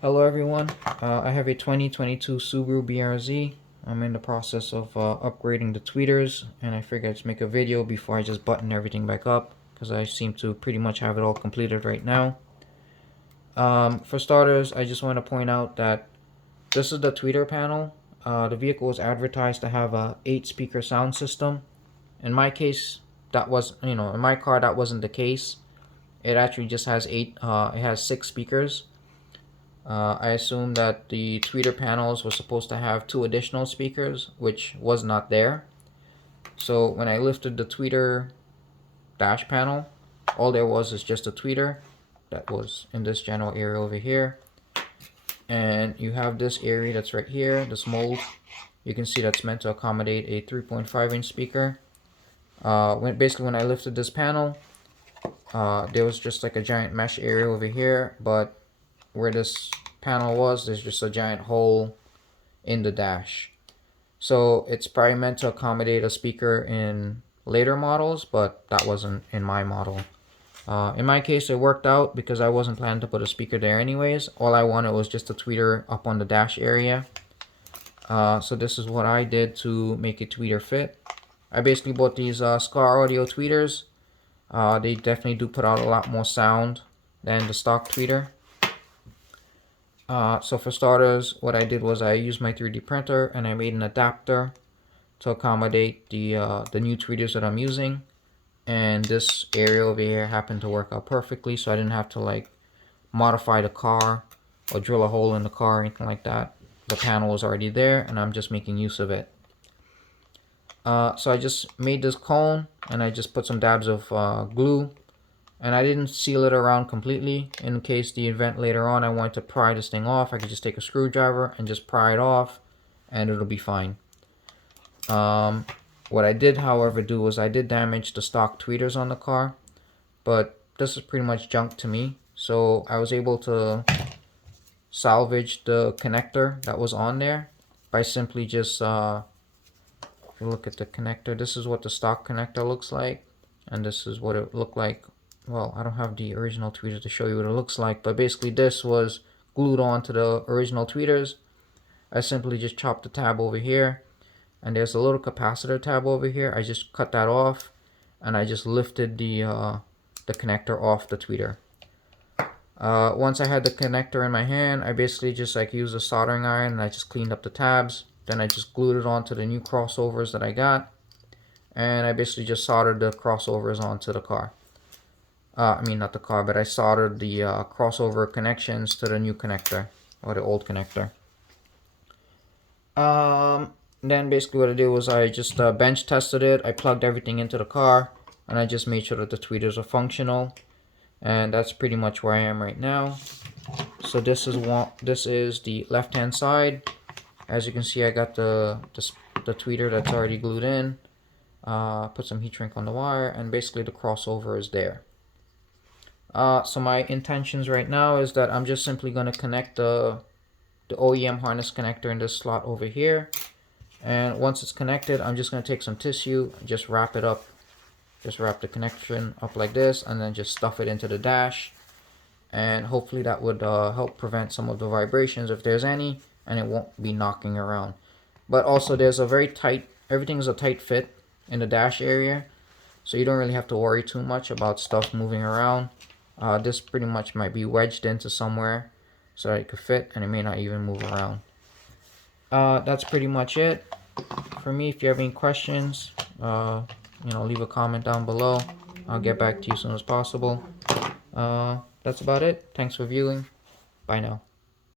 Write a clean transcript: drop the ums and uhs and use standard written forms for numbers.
Hello everyone, I have a 2022 Subaru BRZ. I'm in the process of upgrading the tweeters, and I figured I'd just make a video before I just button everything back up, because I seem to pretty much have it all completed right now. For starters, I just want to point out that this is the tweeter panel. The vehicle was advertised to have a 8-speaker sound system. In my case, that was, in my car that wasn't the case. It actually just has it has 6 speakers. I assume that the tweeter panels were supposed to have 2 additional speakers, which was not there. So when I lifted the tweeter dash panel, all there was is just a tweeter that was in this general area over here. And you have this area that's right here, this mold. You can see that's meant to accommodate a 3.5-inch speaker. When I lifted this panel, there was just like a giant mesh area over here, but where this panel was, there's just a giant hole in the dash. So it's probably meant to accommodate a speaker in later models, but that wasn't in my model. In my case, it worked out because I wasn't planning to put a speaker there anyways. All I wanted was just a tweeter up on the dash area. So this is what I did to make a tweeter fit. I basically bought these Scar Audio tweeters. They definitely do put out a lot more sound than the stock tweeter. So for starters, what I did was I used my 3D printer and I made an adapter to accommodate the new tweeters that I'm using. And this area over here happened to work out perfectly, so I didn't have to like modify the car or drill a hole in the car or anything like that. The panel was already there and I'm just making use of it. So I just made this cone and I just put some dabs of glue. And I didn't seal it around completely. In case the event later on I wanted to pry this thing off, I could just take a screwdriver and just pry it off and it'll be fine. What I did, however, do was I did damage the stock tweeters on the car, but this is pretty much junk to me. So I was able to salvage the connector that was on there by simply just, if you look at the connector, this is what the stock connector looks like. And this is what it looked like. Well, I don't have the original tweeter to show you what it looks like, but basically this was glued on to the original tweeters. I simply just chopped the tab over here, and there's a little capacitor tab over here. I just cut that off, and I just lifted the connector off the tweeter. Once I had the connector in my hand, I basically just like used a soldering iron and I just cleaned up the tabs. Then I just glued it onto the new crossovers that I got, and I basically just soldered the crossovers onto the car. I mean, not the car, but I soldered the crossover connections to the new connector, or the old connector. Then basically what I did was I just bench tested it. I plugged everything into the car, and I just made sure that the tweeters are functional. And that's pretty much where I am right now. So this is the left-hand side. As you can see, I got the tweeter that's already glued in. Put some heat shrink on the wire, and basically the crossover is there. So my intentions right now is that I'm just simply going to connect the OEM harness connector in this slot over here. And once it's connected, I'm just going to take some tissue and just wrap it up. Just wrap the connection up like this and then just stuff it into the dash. And hopefully that would help prevent some of the vibrations if there's any, and it won't be knocking around. But also there's a very tight, everything's a tight fit in the dash area. So you don't really have to worry too much about stuff moving around. This pretty much might be wedged into somewhere so that it could fit, and it may not even move around. That's pretty much it for me. If you have any questions, leave a comment down below. I'll get back to you as soon as possible. That's about it. Thanks for viewing. Bye now.